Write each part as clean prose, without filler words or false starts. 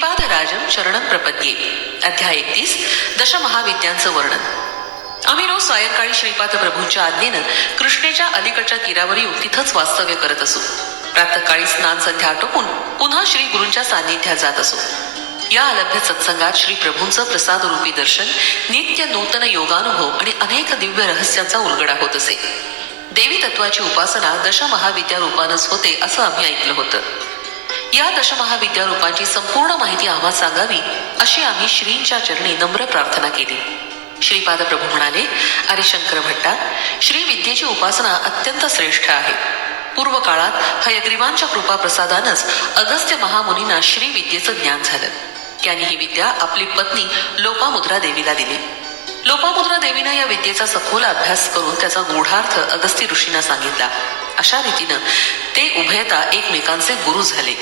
श्रीपादराजं शरणं प्रपद्ये. अध्याय 31. दशमहाविद्यांचं वर्णन. आम्ही रोज सायंकाळी श्रीपाद प्रभूंच्या आज्ञेनं कृष्णेच्या अलीकडच्या तीरावर येऊन तिथंच वास्तव्य करत असू. प्रातःकाळी स्नान संध्या आटोपून पुन्हा श्री गुरूंच्या सान्निध्यात जात असू. या अलभ्य सत्संगात श्री प्रभूंचं प्रसादरूपी दर्शन, नित्य नूतन योगानुभव आणि अनेक दिव्य रहस्यांचा उलगडा होत असे. देवी तत्वाची उपासना दशमहाविद्या रूपानच होते असं आम्ही ऐकलं होतं. या दशमहाविद्या रूपांची संपूर्ण माहिती आम्हाला सांगावी अशी आम्ही श्रींच्या चरणी नम्र प्रार्थना केली. श्रीपाद प्रभू म्हणाले, अरे शंकर भट्टा, श्री विद्येची उपासना अत्यंत श्रेष्ठ आहे. पूर्व काळात हयग्रीवांच्या कृपा प्रसादानच अगस्त्य महामुनींना श्री विद्येचं ज्ञान झालं. त्यांनी ही विद्या आपली पत्नी लोपामुद्रा देवीला दिली. लोपामुद्रा देवीनं या विद्येचा सखोल अभ्यास करून त्याचा गूढार्थ अगस्ती ऋषींना सांगितला. अशा रीतीनं ते उभयता एकमेकांचे गुरु झाले.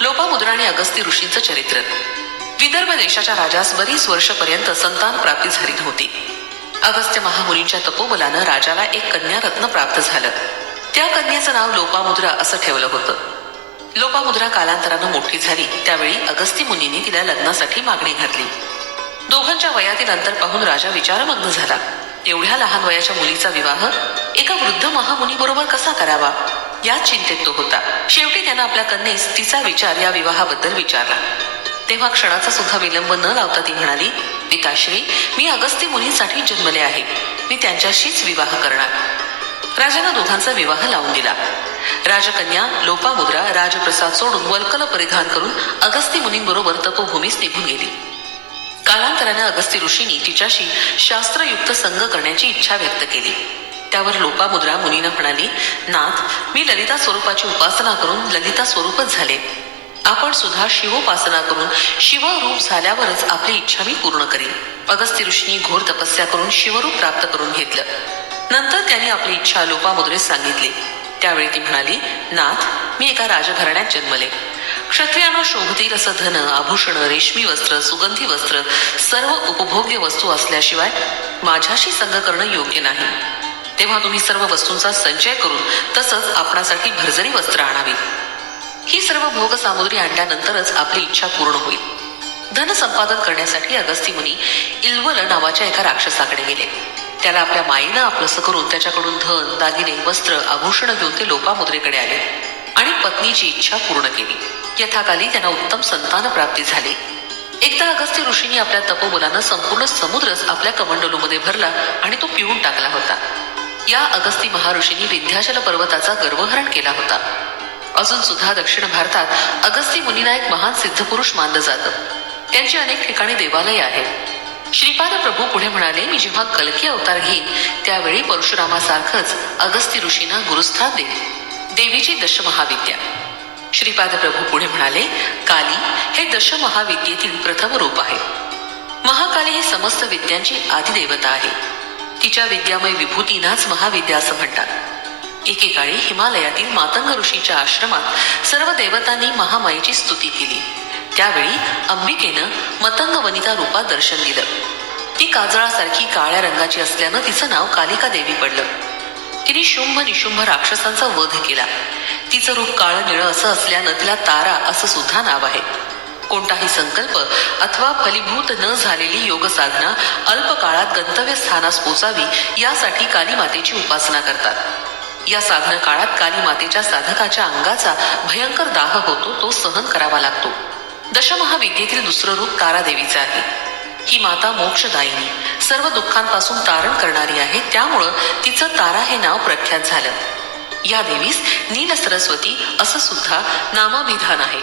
लोपामुद्रा आणि अगस्ती ऋषींचं चरित्र. विदर्भ देशाच्या राजास बरीच वर्षपर्यंत संतान प्राप्ती झाली नव्हती. अगस्त्य महामुनींच्या तपोबलानं राजाला एक कन्या रत्न प्राप्त झालं. त्या कन्येचं नाव लोपामुद्रा असं ठेवलं होतं. लोपामुद्रा कालांतरानं मोठी झाली. त्यावेळी अगस्ती मुनींनी तिला लग्नासाठी मागणी घातली. दोघांच्या वयातील अंतर पाहून राजा विचारमग्न झाला. एवढ्या लहान वयाच्या मुलीचा विवाह एका वृद्ध महामुनी बरोबर कसा करावा याच चिंतेत तो होता. शेवटी त्यानं आपल्या कन्येस तिचा विचार या विवाहाबद्दल विचारला. तेव्हा क्षणाचा सुद्धा विलंब न लावता ती म्हणाली, पिताश्री, मी अगस्ती मुनींसाठी जन्मले आहे. मी त्यांच्याशीच विवाह करणार. राजानं दोघांचा विवाह लावून दिला. राजकन्या लोपामुद्रा राजप्रसाद सोडून वल्कल परिधान करून अगस्ती मुनींबरोबर तपोभूमीस निघून गेली. कालांतराने अगस्ती ऋषींनी तिच्याशी शास्त्रयुक्त संग करण्याची इच्छा व्यक्त केली. त्यावर लोपामुद्रा मुनींना म्हणाली, नाथ, मी ललिता स्वरूपाची उपासना करून ललिता स्वरूपच झाले. आपण सुद्धा शिवोपासना करून शिवरूप झाल्यावरच आपली इच्छा मी पूर्ण करीन. अगस्ती ऋषींनी घोर तपस्या करून शिवरूप प्राप्त करून घेतलं. नंतर त्यांनी आपली इच्छा लोपामुद्रेस सांगितली. त्यावेळी ती म्हणाली, नाथ, मी एका राजघराण्यात जन्मले. क्षत्रियांना शोभतील असं धन, आभूषण, रेशमी वस्त्र, सुगंधी वस्त्र, सर्व उपभोग्य वस्तू असल्याशिवाय माझ्याशी संग करणं योग्य नाही. तेव्हा तुम्ही सर्व वस्तूंचा संचय करून तसंच आपणासाठी भरजरी वस्त्र आणावी. ही सर्व भोग सामुग्री आणल्यानंतरच आपली इच्छा पूर्ण होईल. धन संपादन करण्यासाठी अगस्ती मुनी इल्वल नावाच्या एका राक्षसाकडे गेले. त्याला आपल्या मायेनं आपलंसं करून त्याच्याकडून धन, दागिने, वस्त्र, आभूषण घेऊन ते लोपामुद्रेकडे आले आणि पत्नीची इच्छा पूर्ण केली. यथाकाली त्यांना उत्तम संतान प्राप्ती झाली. एकदा अगस्त्य ऋषींनी आपल्या तपोबलानं संपूर्ण समुद्रच आपल्या कमंडलूमध्ये भरला आणि तो पिऊन टाकला होता. या अगस्ती महर्षींनी विंध्याचल पर्वताचा गर्वहरण केला होता. अजून सुद्धा दक्षिण भारतात अगस्ती मुनींना एक महान सिद्धपुरुष मानलं जातं. त्यांची अनेक ठिकाणी देवालय आहेत. श्रीपाद प्रभू पुढे म्हणाले, मी जेव्हा कल्की अवतार घेईन त्यावेळी परशुरामासारखंच अगस्ती ऋषींना गुरुस्थान देईन. देवीची दशमहाविद्या. श्रीपाद प्रभू पुढे म्हणाले, काली हे दशमहाविद्येतील प्रथम रूप आहे. महाकाली ही समस्त विद्यांची आदिदेवता आहे. तिच्या विद्यामय विभूतींनाच महाविद्या असं म्हणतात. एकेकाळी हिमालयातील मातंग ऋषीच्या आश्रमात सर्व देवतांनी महामायेची स्तुती केली. त्यावेळी अंबिकेनं मतंग वनिता रूपात दर्शन दिलं. ती काजळासारखी काळ्या रंगाची असल्यानं तिचं नाव कालिका देवी पडलं. तिने शुंभ निशुंभ राक्षसांचा वध केला. तिचं रूप काळं निळं असं असल्यानं तिला तारा असं सुद्धा नाव आहे. कोणताही संकल्प अथवा फलीभूत न झालेली योग साधना अल्प काळात गंतव्य स्थानास पोचावी यासाठी काली मातेची उपासना करतात. या साधना काळात काली मातेच्या साधकाच्या अंगाचा भयंकर दाह होतो, तो सहन करावा लागतो. दशमहाविद्येतील दुसरं रूप तारा देवीचं आहे. ही माता मोक्षदायिनी, सर्व दुःखांपासून तारण करणारी आहे. त्यामुळं तिचं तारा हे नाव प्रख्यात झालं. या देवीस नील सरस्वती असं सुद्धा नामाभिधान आहे.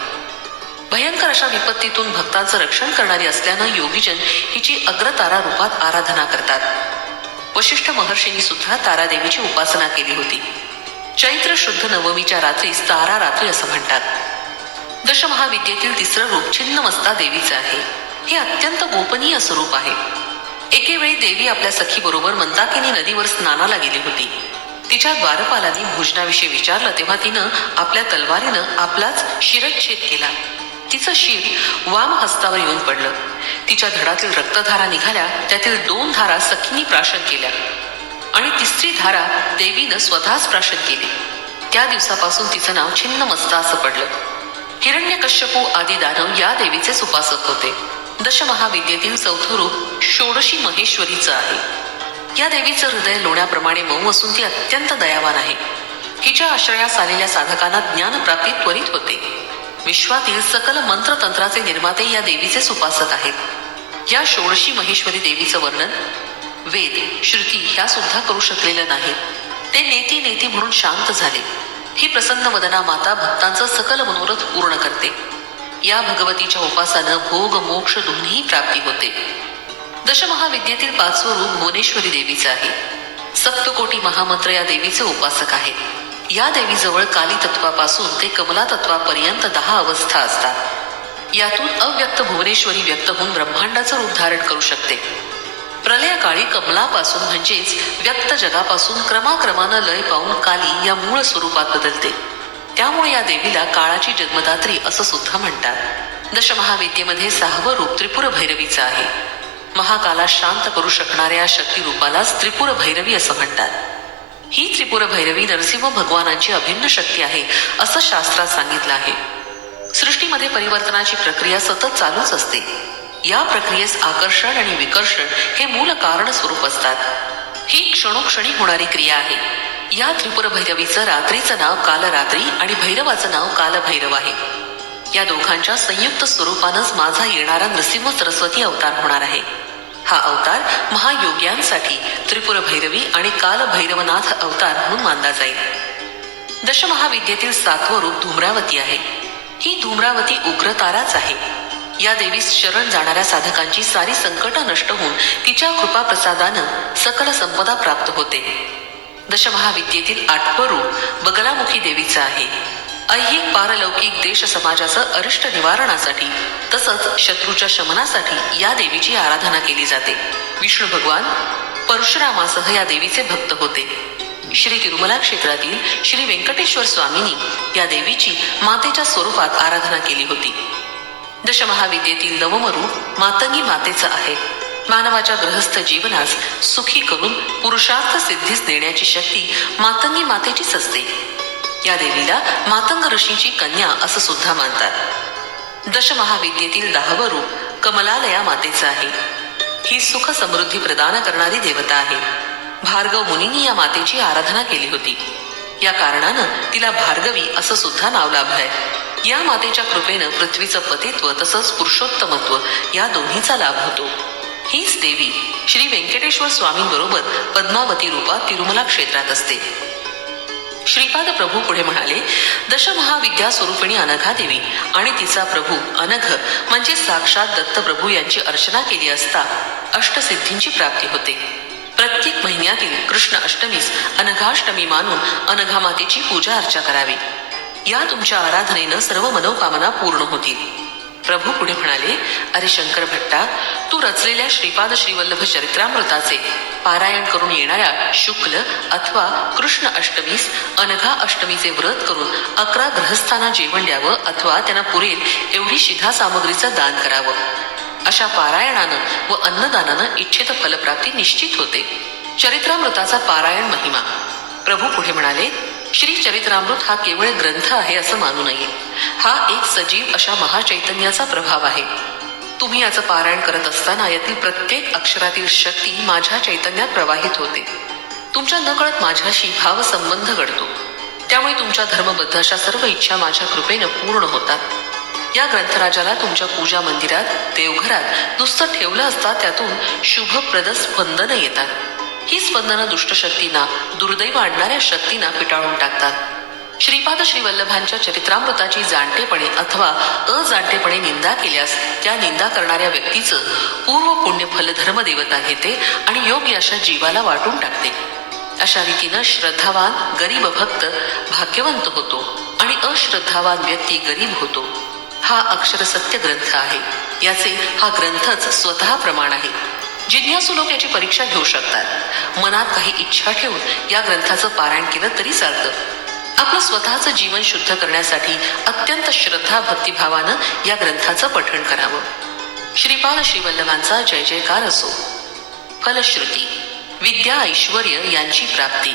भयंकर अशा विपत्तीतून भक्तांचं रक्षण करणारी असल्यानं योगीजन हिची अग्रतारा रूपात आराधना करतात. वशिष्ठ महर्षींनी सुद्धा तारादेवीची उपासना केली होती. चैत्र शुद्ध नवमीच्या रात्रीस तारा रात्री असं म्हणतात. दशमहाविद्येतील तिसरं रूप छिन्नमस्ता देवीचं आहे. हे अत्यंत गोपनीय स्वरूप आहे. एकेवेळी देवी आपल्या सखीबरोबर मंदाकिनी नदीवर स्नानाला गेली होती. तिच्या द्वारपालांनी भोजनाविषयी विचारलं तेव्हा तिनं आपल्या तलवारीनं आपलाच शिरच्छेद केला. तिचं शिर वाम हस्तावर येऊन पडलं. तिच्या धडातील रक्तधारा निघाल्या. त्यातील 2 धारा सखींनी प्राशन केल्या आणि तिसरी धारा देवीनं स्वतःच प्राशन केली. त्या दिवसापासून तिचं नाव छिन्नमस्ता असं पडलं. हिरण्यकश्यपू आदी दानव या देवीचेच उपासक होते. दशमहाविद्येतील चौथं रूप षोडशी महेश्वरीचं आहे. या देवीचं हृदय लोण्याप्रमाणे मऊ असून ती अत्यंत दयावान आहे. हिच्या आश्रयास आलेल्या साधकांना ज्ञानप्राप्ती त्वरित होते. विश्वातील सकल मंत्रतंत्राचे निर्माते या देवीचेच उपासक आहेत. या षोडशी महेश्वरी देवीचं वर्णन वेद श्रुती ह्या सुद्धा करू शकलेलं नाही. ते नेती नेती म्हणून शांत झाले. ही प्रसन्न वदना माता भक्तांचं सकल मनोरथ पूर्ण करते. या भगवतीच्या उपासानं भोग मोक्ष दोन्ही प्राप्ती होते. दशमहाविद्येतील पाचवं रूप भुवनेश्वरी देवीचं आहे. सप्तकोटी महामंत्र या देवीचे उपासक आहेत. या देवीजवळ काली तत्वापासून ते कमला तत्वापर्यंत 10 अवस्था असतात. यातून अव्यक्त भुवनेश्वरी व्यक्त होऊन ब्रह्मांडाचं रूप धारण करू शकते. प्रलयकाळी कमलापासून म्हणजेच व्यक्त जगापासून क्रमाक्रमानं लय पाहून काली या मूळ स्वरूपात बदलते. त्यामुळे या देवीला काळाची जन्मदात्री असं सुद्धा म्हणतात. दशमहाविद्येमध्ये 6वं रूप त्रिपुर भैरवीचं आहे. महाकाला शांत करू शकणाऱ्या शक्ती रूपालाच त्रिपुर भैरवी असं म्हणतात. ही त्रिपुर भैरवी नरसिंह भगवानांची अभिन्न शक्ती आहे असं शास्त्रात सांगितलं आहे. सृष्टीमध्ये परिवर्तनाची प्रक्रिया सतत चालूच असते. या प्रक्रियेस आकर्षण आणि विकर्षण हे मूल कारण स्वरूप असतात. ही क्षणोक्षणी होणारी क्रिया आहे. या त्रिपुर भैरवीचं रात्रीचं नाव कालरात्री आणि भैरवाचं नाव कालभैरव आहे. या दोघांच्या संयुक्त स्वरूपानंच माझा येणारा नृसिंह सरस्वती अवतार होणार आहे. हा अवतार महायोग्यांसाठी त्रिपुर भैरवी आणि कालभैरवनाथ अवतार म्हणून मानला जाईल. दशमहाविद्येतील 7वं रूप धूम्रावती आहे. ही धूम्रावती उग्रताराच आहे. या देवीस शरण जाणाऱ्या साधकांची सारी संकट नष्ट होऊन तिच्या कृपाप्रसादानं सकल संपदा प्राप्त होते. दशमहाविद्येतील 8वं रूप बगलामुखी देवीचं आहे. ऐहिक पारलौकिक देश समाजाचं अरिष्ट निवारणासाठी तसंच शत्रूच्या शमनासाठी या देवीची आराधना केली जाते. विष्णू भगवान परशुरामासह या देवीचे भक्त होते. श्री तिरुमला क्षेत्रातील श्री व्यंकटेश्वर स्वामींनी या देवीची मातेच्या स्वरूपात आराधना केली होती. दशमहाविद्येतील 9वं रूप मातंगी मातेचं आहे. मानवाच्या गृहस्थ जीवनास सुखी करून पुरुषार्थ सिद्धीस देण्याची शक्ती मातंगी मातेचीच असते. या देवीला मातंग ऋषीची कन्या असं सुद्धा मानतात. दशमहाविद्येतील 10वं रूप कमलालया मातेचं आहे. ही सुख समृद्धी प्रदान करणारी देवता आहे. भार्गव मुनींनी या मातेची आराधना केली होती. या कारणानं तिला भार्गवी असं सुद्धा नाव लाभलंय. या मातेच्या कृपेनं पृथ्वीचं पतित्व तसंच पुरुषोत्तमत्व या दोन्हीचा लाभ होतो. हीच देवी श्री व्यंकटेश्वर स्वामींबरोबर पद्मावती रूपात तिरुमला क्षेत्रात असते. श्रीपाद प्रभू पुढे म्हणाले, दशमहाविद्या स्वरूपिणी अनघा देवी आणि तिचा प्रभू अनघ म्हणजे साक्षात दत्तप्रभू यांची अर्चना केली असता अष्टसिद्धींची प्राप्ती होते. प्रत्येक महिन्यातील कृष्ण अष्टमीस अनघाष्टमी मानून अनघा मातेची पूजा अर्चा करावी. या तुमच्या आराधनेनं सर्व मनोकामना पूर्ण होतील. प्रभू पुढे म्हणाले, अरे शंकर भट्टा, तू रचलेल्या श्रीपाद श्रीवल्लभ चरित्रामृताचे पारायण करून येणाऱ्या शुक्ल अथवा कृष्ण अष्टमीस अनघा अष्टमीचे व्रत करून 11 ग्रहस्थांना जेवण द्यावं अथवा त्यांना पुरेल एवढी शिधा सामग्रीचं दान करावं. अशा पारायणानं व अन्नदानानं इच्छित फलप्राप्ती निश्चित होते. चरित्रामृताचा पारायण महिमा. प्रभू पुढे म्हणाले, श्री चरित्रामृत हा केवळ ग्रंथ आहे असं मानू नये. हा एक सजीव अशा महाचैतन्याचा प्रभाव आहे. तुम्ही याचं पारायण करत असताना यातील प्रत्येक अक्षरातील शक्ती माझ्या चैतन्यात प्रवाहित होते. तुमच्या नकळत माझ्याशी भावसंबंध घडतो. त्यामुळे तुमच्या धर्मबद्ध अशा सर्व इच्छा माझ्या कृपेनं पूर्ण होतात. या ग्रंथराजाला तुमच्या पूजा मंदिरात देवघरात नुसतं ठेवलं असता त्यातून शुभप्रद स्पंदनं येतात. ही स्पंदनं दुष्टशक्तींना दुर्दैव आणणाऱ्या शक्तींना पिटाळून टाकतात. श्रीपाद श्रीवल्लभांच्या चरित्रामृताची जाणतेपणे अथवा अजाणतेपणे निंदा केल्यास त्या निंदा करणाऱ्या व्यक्तीचं पूर्व पुण्य फल धर्मदेवता घेते आणि योग्य अशा जीवाला वाटून टाकते. अशा रीतीनं श्रद्धावान गरीब भक्त भाग्यवंत होतो आणि अश्रद्धावान व्यक्ती गरीब होतो. हा अक्षर सत्य ग्रंथ आहे. याचे हा ग्रंथच स्वतः प्रमाण आहे. जिज्ञासू लोक याची परीक्षा घेऊ शकतात. मनात काही इच्छा ठेवून या ग्रंथाचं पारायण केलं तरी चालतं. आपलं स्वतःचं जीवन शुद्ध करण्यासाठी अत्यंत श्रद्धा भक्तिभावानं या ग्रंथाचं पठण करावं. श्रीपाद श्रीवल्लभांचा जय जयकार असो. फलश्रुती. विद्या ऐश्वर्य यांची प्राप्ती.